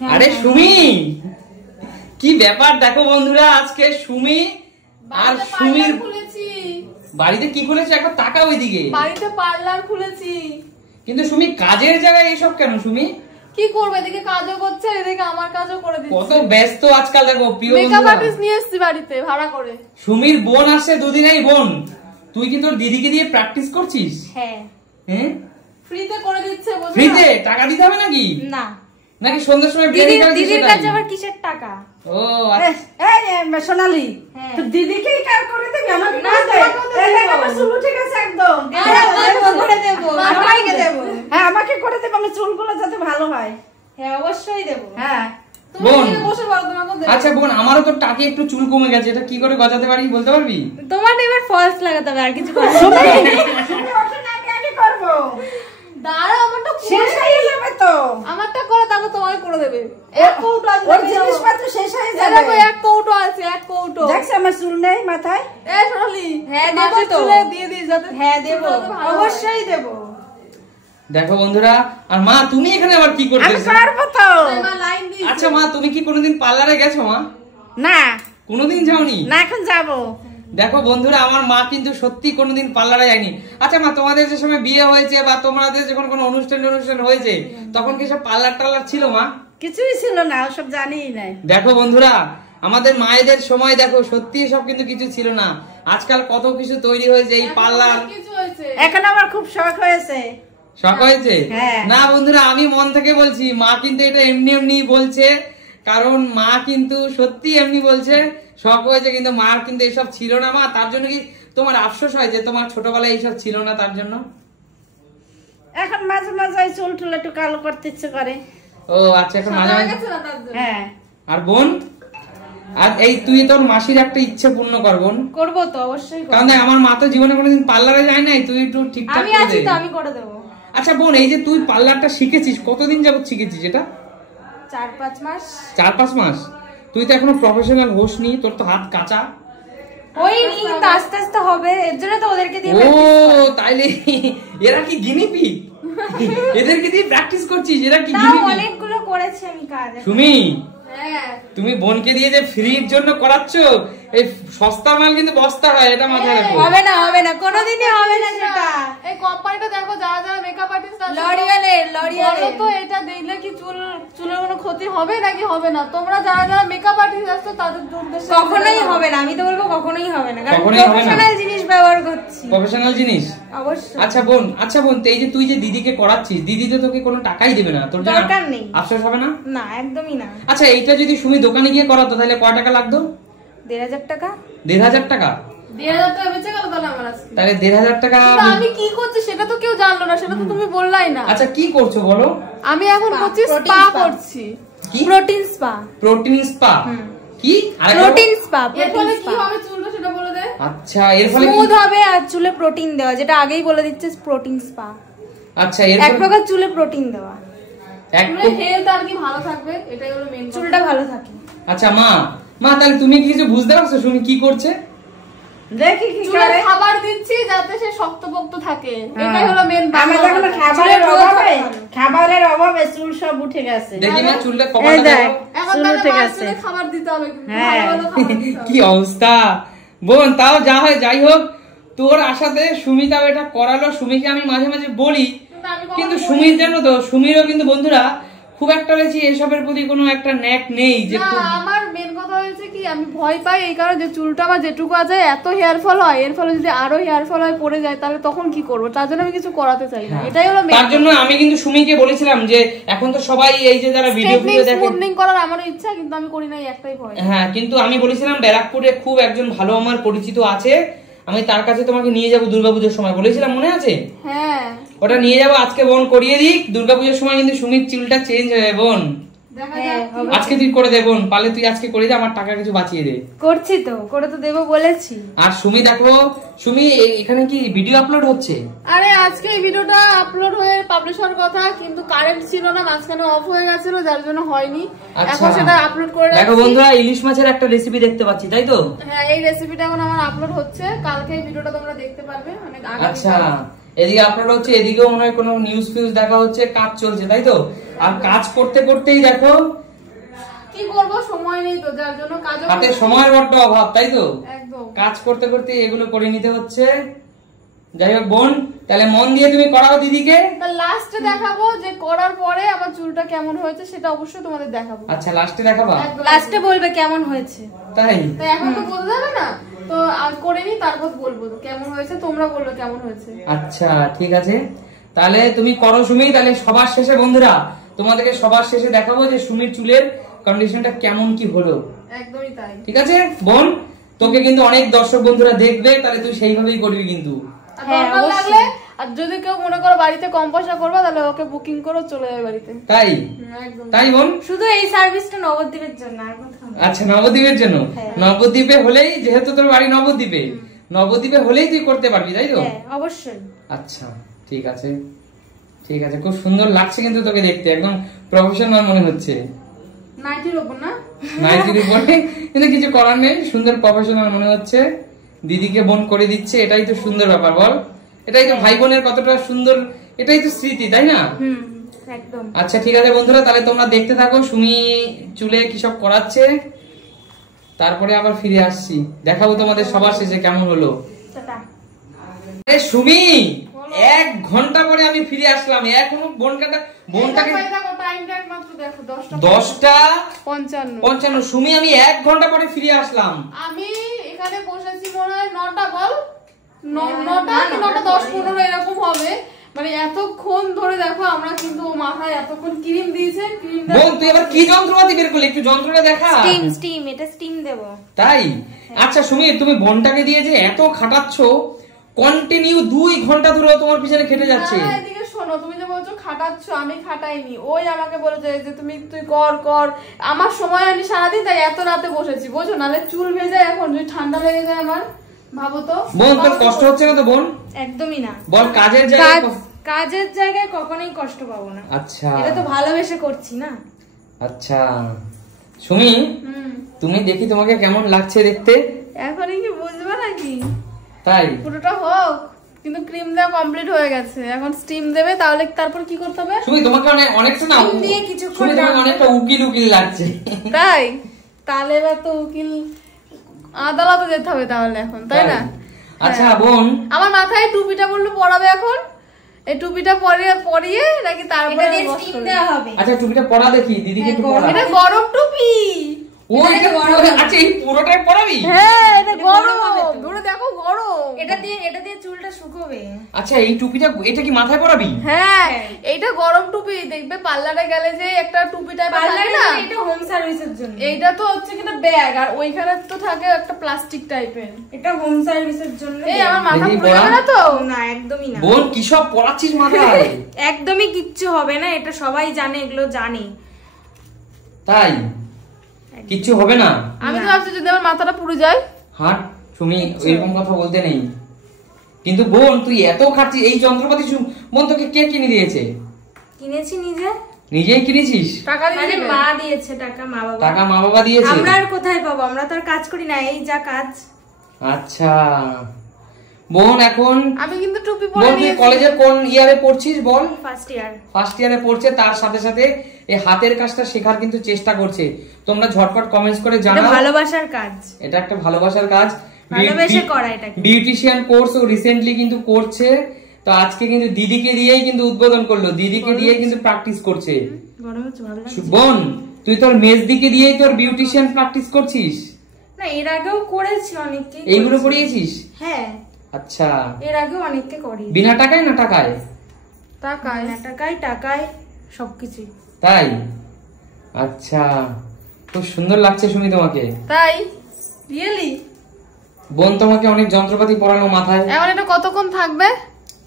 আরে সুমি, কি ব্যাপার দেখো বন্ধুরা, আজকে সুমি আর সুমির বাড়িতে কি খুলেছে একটা তাকাও ওইদিকে। বাড়িতে পার্লার খুলেছি। কিন্তু সুমি কাজের জায়গায় এসব কেন? সুমি কি করবে, এদিকে কাজও করছে এদিকে আমার কাজও করে দিচ্ছে। কত ব্যস্ত আজকাল দেখো। প্রিয় মেকআপ আর্টিস্ট নিয়ে এসেছি বাড়িতে ভাড়া করে। সুমির বোন আসছে দুদিনেই। বোন তুই কি তোর দিদিকে দিয়ে প্র্যাকটিস করছিস? হ্যাঁ। হ্যাঁ ফ্রিতে করে দিচ্ছে। ফ্রিতে? টাকা দিতে হবে নাকি? না। নাকি সন্ধ্যার সময় বিরিয়ানি খাওয়া দিচ্ছে? দিদির কাছে আবার কিসের টাকা? ও এই সোনালি, তো দিদিকে কার করে দিবি? আমাকে করে দে। এই আমার চুল উঠে গেছে একদম। করে দেব, আমাকে দেব। হ্যাঁ আমাকে করে দেব, আমি চুলগুলো যাতে ভালো হয়। হ্যাঁ অবশ্যই দেব। হ্যাঁ বোন, বসে বলো তোমাকে দেব। আচ্ছা বোন, আমারও তো টাকে একটু চুল কমে গেছে, এটা কি করে গজাতে পারি বলতে পারবি? তোমার এবার ফলস লাগাতে হবে, আর কিছু করার নেই। তুমি ওটা না আমি করব। দাঁড়া, আমারটা শেষ হয়ে যাবে তো। আমারটা করে তারপর তোমাকে করে দেবে। এক কৌটো আছে, ওর জিনিসপত্র শেষ হয়ে যাবে। দেখো এক কৌটো আছে, এক কৌটো। দেখছ আমার চুল নেই মাথায়? এই সোনালি, হ্যাঁ দেব তো। দিয়ে দিই যাতে। হ্যাঁ দেব, অবশ্যই দেব। দেখো বন্ধুরা, আর মা তুমি এখানে আবার কি আমি করতেছো? করব তো। মা লাইন দিই। আচ্ছা মা, তুমি কি কোনোদিন পার্লারে গেছো মা? না কোনোদিন যাওনি? না, এখন যাব। দেখো বন্ধুরা, আমার মা কিন্তু সত্যি কোনোদিন পার্লারে যায়নি। আচ্ছা মা, তোমাদের যে সময় বিয়ে হয়েছে বা তোমাদের যখন কোনো অনুষ্ঠান হয়েছে তখন কি সব পার্লার টার্লার ছিল মা? কিছুই ছিল না, সব জানিই নাই। দেখো বন্ধুরা, আমাদের মায়েদের সময় দেখো সত্যি সব কিন্তু কিছু ছিল না। আজকাল কত কিছু তৈরি হয়েছে এই পার্লার। এখন আমার খুব শখ হয়েছে। শখ হয়েছে? হ্যাঁ। না বন্ধুরা, আমি মন থেকে বলছি, মা কিন্তু এটা এমনি এমনি বলছে, কারণ মা কিন্তু সত্যি এমনি বলছে শখ হয়েছে, কিন্তু মার কিন্তু এইসব ছিল না। মা, তার জন্য কি তোমার আফসোস হয় যে তোমার ছোটবেলায় এইসব ছিল না তার জন্য? এখন মাঝে মাঝে চুল টুল একটু কালো করতে ইচ্ছে করে। ও আচ্ছা, এখন মাঝে মাঝে। হ্যাঁ। আর বোন, আর এই তুই তোর মাসির একটা ইচ্ছে পূর্ণ কর বোন। করবো তো অবশ্যই। কারণ দেখ, আমার মা তো জীবনে কোনোদিন পার্লারে যায় নাই, তুই একটু ঠিকঠাক আমি করে আছি দে। তো, আমি করে দেবো। আচ্ছা বোন, এই যে তুই পার্লারটা শিখেছিস, কতদিন যাবত শিখেছিস এটা? 4-5 মাস। 4-5 মাস? তুই তো এখনো প্রফেশনাল হোসনি, তোর তো হাত কাঁচা। ওই কিন্তু আস্তে আস্তে হবে, এর জন্য তো ওদেরকে দিয়ে। ও তাইলে এরা কি গিনিপি? এদেরকে দিয়ে প্র্যাকটিস করছিস? এরা কি গিনিপি? অনেকগুলো করেছি আমি কাজ। সুমি, হ্যাঁ তুমি বোনকে দিয়ে যে ফ্রির জন্য করাচ্ছ, এই সস্তা মাল কিন্তু বস্তা হয়, এটা মাথায় রাখো। হবে না, হবে না, কোনোদিনই হবে না সেটা। এই কোম্পানিটা দেখো, যারা যারা মেকআপ আর্টিস্ট আছে, লরিয়ালের তো এটা দিলে কি চুলের কোনো ক্ষতি হবে নাকি হবে না? তোমরা যারা যারা মেকআপ আর্টিস্ট আছো তাদের উদ্দেশ্যে কখনোই হবে না। আমি তো বলবো কখনোই হবে না, কারণ প্রফেশনাল জিনিস ব্যবহার করছি। প্রফেশনাল জিনিস অবশ্যই। আচ্ছা বোন, এই যে তুই যে দিদিকে করাচ্ছিস, দিদি তো তোকে কোনো টাকাই দেবে না, তোর দরকার নেই। আফসোস হবে না? না, একদমই না। আচ্ছা, এইটা যদি সুমি দোকানে গিয়ে করাতো তাহলে কয় টাকা লাগতো? 1,500 টাকা। 1,500 টাকা? 1,500 টাকা বেঁচে গেল তাহলে আমার আজকে। তাহলে 1,500 টাকা। আমি কি করছি সেটা তো কেউ জানলো না, সেটা তো তুমি বললাই না। আচ্ছা, কি করছো বলো? আমি এখন করছি স্পা করছি। কি? Protein spa. Protein spa? কি? Protein spa. এর ফলে কি হবে চুলটা সেটা বলে দে। আচ্ছা, এর ফলে স্মুথ হবে আর চুলে প্রোটিন দেওয়া, যেটা আগেই বলে দিচ্ছে প্রোটিন স্পা। আচ্ছা, এর এক প্রকার চুলে প্রোটিন দেওয়া। চুলের হেলথ আর কি ভালো থাকবে, এটাই হলো মেইন, চুলটা ভালো থাকে। আচ্ছা মা তাহলে তুমি কি কিছু বুঝতে পারছো সুমি কি করছে? দেখি কি করে খাবার দিচ্ছি যাতে সে শক্তপোক্ত থাকে, এটাই হলো মেইন। আমাদের এখন খাবারের অভাবে চুল সব উঠে গেছে। দেখি না চুলটা কমাতে দাও। এখন উঠে গেছে, খাবার দিতে হবে কিন্তু ভালো ভালো খাবার দিতে হবে। কি অবস্থা বোন, তাও যা হয় যাই হোক, তোর আশাতে সুমিতাও এটা করালো। সুমিকে আমি মাঝে মাঝে বলি, কিন্তু সুমির জন্য তো সুমিরও কিন্তু বন্ধুরা খুব একটা বেশি এসবের প্রতি কোনো একটা ন্যাক নেই। যে আমার মেন কথা হয়েছে কি, আমি ভয় পাই এই কারণে যে চুলটা আমার যেটুকু আছে এত হেয়ার ফল হয়, এর ফলে যদি আরো হেয়ার ফল হয় পড়ে যায় তাহলে তখন কি করবো, তার জন্য আমি কিছু করাতে চাই না। এটাই হলো মেন। তার জন্য আমি কিন্তু সুমিকে বলেছিলাম যে এখন তো সবাই এই যে যারা ভিডিও দেখে স্মুথনিং করার আমারও ইচ্ছা, কিন্তু আমি করি নাই, একটাই ভয়। হ্যাঁ, কিন্তু আমি বলেছিলাম ব্যারাকপুরে খুব একজন ভালো আমার পরিচিত আছে, আমি তার কাছে তোমাকে নিয়ে যাবো দুর্গাপূজার সময়, বলেছিলাম মনে আছে? হ্যাঁ, ওটা নিয়ে যাবো আজকে বোন করিয়ে দিক। দুর্গাপূজার সময় কিন্তু সুমির চুলটা চেঞ্জ হবে বোন। আজকে তুই করে দে বোন, পারলে তুই আজকে করে দে, আমার টাকা কিছু বাঁচিয়ে দে। করছি তো, করে তো দেবো বলেছি। আর সুমি দেখো, সুমি এখানে কি ভিডিও আপলোড হচ্ছে? আরে আজকে এই ভিডিওটা আপলোড হয়ে পাবলিশ হওয়ার কথা, কিন্তু কারেন্ট ছিল না, মাঝখানে অফ হয়ে গেছিল, যার জন্য হয়নি। এখন সেটা আপলোড করে দেখো বন্ধুরা, ইলিশ মাছের একটা রেসিপি দেখতে পাচ্ছি, তাই তো? হ্যাঁ, এই রেসিপিটা এখন আমার আপলোড হচ্ছে, কালকে এই ভিডিওটা তোমরা দেখতে পারবে। অনেক আগে। আচ্ছা, এদিকে আপলোড হচ্ছে, এদিকেও মনে হয় কোনো নিউজ ফিউজ দেখা হচ্ছে, কাজ চলছে, তাই তো? আর কাজ করতে করতেই দেখো কি করব, সময় নেই তো, যার জন্য কাজ হাতে সময়ের বড্ড অভাব, তাই তো? একদম কাজ করতে করতে এগুলো করে নিতে হচ্ছে। যাই হোক বোন, তাহলে মন দিয়ে তুমি করাও দিদিকে। লাস্টে দেখাবো যে করার পরে আমার চুলটা কেমন হয়েছে, সেটা অবশ্যই তোমাদের দেখাবো। আচ্ছা, লাস্টে দেখাবা? লাস্টে বলবে কেমন হয়েছে। তাই এখন তো বলতে যাবে না, তো আর করে নি, তারপর বলবো কেমন হয়েছে, তোমরা বলবে কেমন হয়েছে। আচ্ছা ঠিক আছে, তাহলে তুমি করো সুমি। তাহলে সবার শেষে বন্ধুরা তোমাদেরকে সবার শেষে দেখাবো যে সুমির চুলের কন্ডিশনটা কেমন কি হলো। একদমই তাই। ঠিক আছে বোন, তোকে কিন্তু অনেক দর্শক বন্ধুরা দেখবে, তাহলে তুই সেইভাবেই করবি কিন্তু। দরকার লাগলে, আর যদি কেউ মনে করো বাড়িতে কম পয়সা করবা, তাহলে ওকে বুকিং করো, চলে যাবে বাড়িতে। তাই একদম তাই বোন, শুধু এই সার্ভিসটা নবদ্বীপের জন্য, আর কোথাও না। আচ্ছা নবদ্বীপের জন্য। নবদ্বীপে হলেই, যেহেতু তোর বাড়ি নবদ্বীপে, নবদ্বীপে হলেই তুই করতে পারবি, তাই তো? হ্যাঁ অবশ্যই। আচ্ছা ঠিক আছে, ঠিক আছে, খুব সুন্দর লাগছে কিন্তু তোকে দেখতে, একদম প্রফেশনাল মনে হচ্ছে। নাইটির উপর না, নাইটির উপরে, কিন্তু কিছু করার নেই, সুন্দর প্রফেশনাল মনে হচ্ছে। দিদিকে বোন করে দিচ্ছে, এটাই তো সুন্দর ব্যাপার বল, এটাই তো ভাই বোনের কতটা সুন্দর, এটাই তো স্মৃতি, তাই না? একদম। আচ্ছা ঠিক আছে বন্ধুরা, তাহলে তোমরা দেখতে থাকো সুমি চুলে কি সব করাচ্ছে, তারপরে আবার ফিরে আসছি, দেখাবো তোমাদের সবার শেষে কেমন হলো। আরে সুমি, 1 ঘন্টা পরে আমি ফিরে আসলাম, এখনো বোনটাকে মাত্র দেখো 10:55। সুমি, আমি 1 ঘন্টা পরে ফিরে আসলাম। আমি এখানে বসেছি মনে হয় 9টা, বল 9টা কি 9টা 10-15 এরকম হবে। মানে এতক্ষণ ধরে দেখো আমরা কিন্তু মাথায় এতক্ষণ ক্রিম দিয়েছে। বোন তুই আবার কি যন্ত্রপাতি বের করলি, একটু যন্ত্রটা দেখা। স্টিম, এটা স্টিম দেব। তাই? আচ্ছা সুমি, তুমি বোনটাকে দিয়ে যে এত খাটাচ্ছো, কন্টিনিউ 2 ঘন্টা ধরে তোমার পিছনে খেটে যাচ্ছে। এদিকে শোনো, তুমি যে বলছো খাটাচ্ছ, আমি খাটাইনি, ওই আমাকে বলেছে যে তুই কর। আমার সময় হয়নি সারাদিন, তাই এত রাতে বসেছি, বুঝো, নালে চুল ভেজে এখন যদি ঠান্ডা লেগে যায় আমার, ভাবো তো। বোন তোর কষ্ট হচ্ছে না তো বোন? একদমই না। বল, কাজের জায়গায় কখনোই কষ্ট পাবো না। আচ্ছা, এটা তো ভালোবেসে করছি না। আচ্ছা সুমি, তুমি দেখি তোমাকে কেমন লাগছে দেখতে? এখনই কি বুঝবে নাকি? তাই পুরোটা হোক, কিন্তু ক্রিম দেওয়া কমপ্লিট হয়ে গেছে, এখন স্টিম দেবে, তাহলে তারপর কি করতে হবে? সুমি তোমাকে অনেকটা না, দিয়ে কিছুক্ষণ অনেকটা উকিল লাগছে। তাই? তাহলে এবার তো উকিল আদালতে যেতে হবে তাহলে এখন, তাই না? আচ্ছা বোন, আমার মাথায় টুপিটা বললো পরাবে এখন, এই টুপিটা পরিয়ে নাকি তারপরে স্টিম দেওয়া হবে। আচ্ছা টুপিটা পরা দেখি, দিদিকে একটু পরা। এটা গরম টুপি। আচ্ছা এই পুরোটাই পরাবি? হ্যাঁ এটা গরম, ধরে দেখো গরম। এটা দিয়ে চুলটা শুকোবে। আচ্ছা এই টুপিটা, এটা কি মাথায় পরাবি? হ্যাঁ এইটা গরম টুপি। দেখবে পার্লারে গেলে যে একটা টুপি টাইপ থাকে না, এটা হোম সার্ভিসের জন্য। এইটা তো হচ্ছে কিনা ব্যাগ, আর ওইখানে তো থাকে একটা প্লাস্টিক টাইপের, এটা হোম সার্ভিসের জন্য। এই আমার মাথা পুরো যাবে না তো? না একদমই না। বোন কি সব পরাচ্ছিস মাথায়? একদমই কিচ্ছু হবে না, এটা সবাই জানে, এগুলো জানে। তাই কিচ্ছু হবে না? আমি তো ভাবছি যদি আমার মাথাটা পুরো যায়। হাট তুমি এরকম কথা বলতে নেই, কিন্তু বোন তুই এত খাচ্ছিস, এই যন্ত্রপাতি বোন তোকে কে কিনে দিয়েছে? কিনেছি নিজেই কিনেছিস? টাকা দিয়ে মা দিয়েছে, টাকা মা বাবা দিয়েছে। আমরা আর কোথায় পাবো, আমরা তো আর কাজ করি না, এই যা কাজ। আচ্ছা বোন, এখন আমি কিন্তু টুপি পরে বোন তুই কলেজে কোন ইয়ারে পড়ছিস বল? ফার্স্ট ইয়ারে পড়ছে, তার সাথে সাথে এই হাতের কাজটা শেখার কিন্তু চেষ্টা করছে। তোমরা ঝটপট কমেন্টস করে জানাও, ভালোবাসার কাজ, এটা একটা ভালোবাসার কাজ, ভালোবেসে করা। এটা বিউটিশিয়ান কোর্স ও রিসেন্টলি কিন্তু করছে, তো আজকে কিন্তু দিদিকে দিয়েই কিন্তু উদ্বোধন করলো, দিদিকে দিয়ে কিন্তু প্র্যাকটিস করছে। বোন তুই তোর মেজদিকে দিয়েই তোর বিউটিশিয়ান প্র্যাকটিস করছিস? না এর আগেও করেছি অনেককে। এইগুলো পড়িয়েছিস? হ্যাঁ। আচ্ছা এর আগেও অনেককে করি। বিনা টাকায় না টাকায়? টাকায় সবকিছু। তাই? আচ্ছা খুব সুন্দর লাগছে শুনি তোমাকে। তাই? রিয়েলি? বোন তোমাকে অনেক যন্ত্রপাতি পরানো মাথায়। এখন এটা কতক্ষণ থাকবে?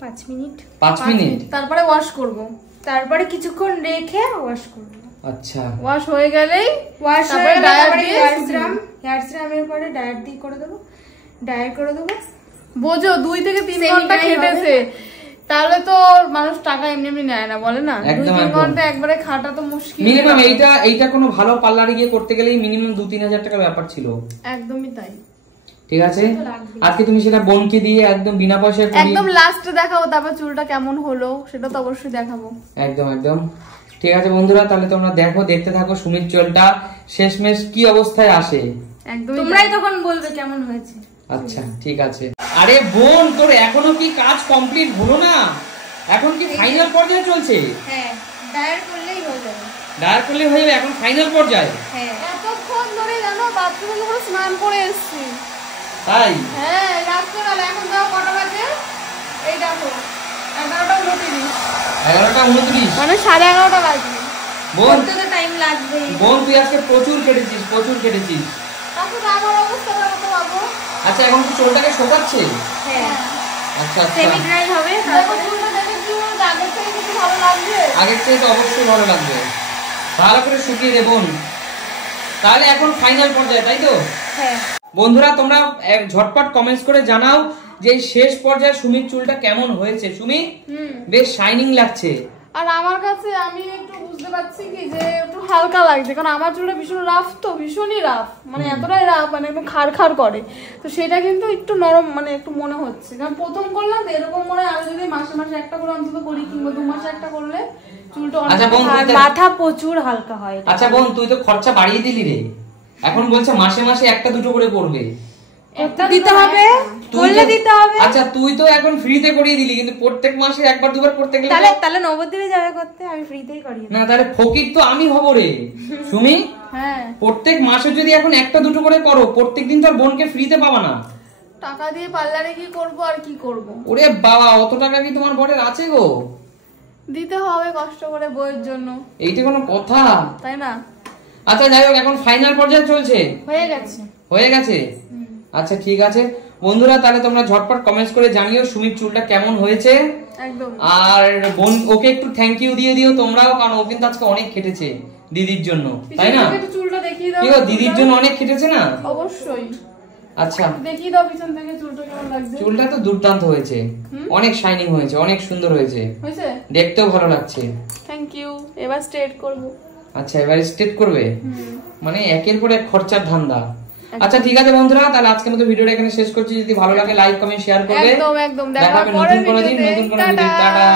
5 মিনিট। 5 মিনিট? তারপরে ওয়াশ করব, তারপরে কিছুক্ষণ রেখে ওয়াশ করব। আচ্ছা ওয়াশ হয়ে গেলেই তারপরে হেয়ার সিরামের পরে ডায়েট দিয়ে করে দেব, বোঝো 2 থেকে 3 ঘন্টা খেটেছে, তাহলে তো মানুষ টাকা এমনি নেয় না, বলে না? 2-3 ঘন্টা একবারে খাটা তো মুশকিল। মিনিমাম এইটা কোনো ভালো পার্লারে গিয়ে করতে গেলেই মিনিমাম 2-3 হাজার টাকার ব্যাপার ছিল। একদমই তাই। ঠিক আছে, আজকে তুমি সেটা বোনকে দিয়ে একদম বিনা পয়সায় একদম লাস্টে দেখাবো, তারপর চুলটা কেমন হলো সেটা তো অবশ্যই দেখাবো। একদম ঠিক আছে বন্ধুরা, তাহলে তোমরা দেখতে থাকো সুমির চুলটা শেষমেশ কি অবস্থায় আসে। একদম তোমরাই তখন বলবে কেমন হয়েছে। আচ্ছা ঠিক আছে। আরে বোন, তোর এখনো কি কাজ কমপ্লিট হলো না? এখন কি ফাইনাল পর্যায়ে চলছে? হ্যাঁ, ডায়ার করলেই হয়ে যাবে। ডায়ার করলে হয়ে যাবে, এখন ফাইনাল পর্যায়ে। হ্যাঁ, এতক্ষণ ধরে জানো বাথরুমে পুরো স্নান করে এসেছি। তাই? হ্যাঁ, রাত্রিবেলা। এখন দাও কটা বাজে? এই দেখো 11:29। 11:29 মানে 11:30 বাজে। বোন তো টাইম লাগবে। বোন তুই আজকে প্রচুর কেটেছিস। তারপর আমার অবস্থা তো বাবু। আচ্ছা, এখন কি চুলটাকে শোকাচ্ছে? হ্যাঁ। আচ্ছা সেমি ড্রাই হবে। তারপর চুলটা দেখে কি আগের থেকে কিছু ভালো লাগবে? আগের থেকে তো অবশ্যই ভালো লাগবে। ভালো করে শুকিয়ে দে বোন। তাহলে এখন ফাইনাল পর্যায়ে, তাই তো? হ্যাঁ। বন্ধুরা তোমরা ঝটপট কমেন্টস করে জানাও যে এই শেষ পর্যায়ে সুমির চুলটা কেমন হয়েছে। সুমি বেশ শাইনিং লাগছে। আর আমার কাছে আমি একটু বুঝতে পারছি কি যে একটু হালকা লাগছে, কারণ আমার চুলটা ভীষণ রাফ, তো ভীষণই রাফ, মানে এতটাই রাফ, মানে একদম খাড় করে। তো সেটা কিন্তু একটু নরম, মানে একটু মনে হচ্ছে, কারণ প্রথম করলাম তো এরকম মনে হয়। আমি যদি মাসে মাসে একটা করে অন্তত করি, কিংবা 2 মাসে একটা করলে চুলটা অনেক মাথা প্রচুর হালকা হয়। আচ্ছা বোন, তুই তো খরচা বাড়িয়ে দিলি রে। এখন বলছে মাসে মাসে একটা দুটো করে করবে। দিতে হবে, বললে দিতে হবে। আচ্ছা, তুই তো এখন ফ্রিতে করিয়ে দিলি, কিন্তু প্রত্যেক মাসে একবার দুবার করতে গেলে তাহলে নবদ্বীপে যাবে করতে, আমি ফ্রিতেই করি না। তাহলে ফকির তো আমি হব রে সুমি। হ্যাঁ, প্রত্যেক মাসে যদি এখন একটা দুটো করে করো, প্রত্যেকদিন তো আর বোনকে ফ্রিতে পাবা না। টাকা দিয়ে পার্লারে কি করব আর কি করব? ওরে বাবা, অত টাকা কি তোমার বরের আছে গো? দিতে হবে কষ্ট করে বইয়ের জন্য। এইটা কোনো কথা? তাই না? আচ্ছা যাই হোক, এখন ফাইনাল পর্যায়ে চলছে। হয়ে গেছে। আচ্ছা ঠিক আছে বন্ধুরা, তাহলে তোমরা ঝটপট কমেন্টস করে জানিও সুমির চুলটা কেমন হয়েছে। একদম। আর বোন ওকে একটু থ্যাংক ইউ দিয়ে দিও তোমরাও, কারণ ও কিন্তু আজকে অনেক খেটেছে দিদির জন্য, তাই না? চুলটা দেখিয়ে দাও। কি গো, দিদির জন্য অনেক খেটেছে না? অবশ্যই। আচ্ছা দেখিয়ে দাও পিছন থেকে চুলটা কেমন লাগছে। চুলটা তো দুর্দান্ত হয়েছে, অনেক শাইনিং হয়েছে, অনেক সুন্দর হয়েছে, দেখতেও ভালো লাগছে। Thank you. এবার স্ট্রেট করব। আচ্ছা, এবার স্ট্রেট করবে? মানে একের পর এক খরচার ধান্দা। আচ্ছা ঠিক আছে বন্ধুরা, তাহলে আজকের মতো ভিডিওটা এখানে শেষ করছি। যদি ভালো লাগে লাইক কমেন্ট শেয়ার করবে। একদম। দেখা হবে নতুন কোনো দিন, নতুন কোনো ভিডিও। টাটা।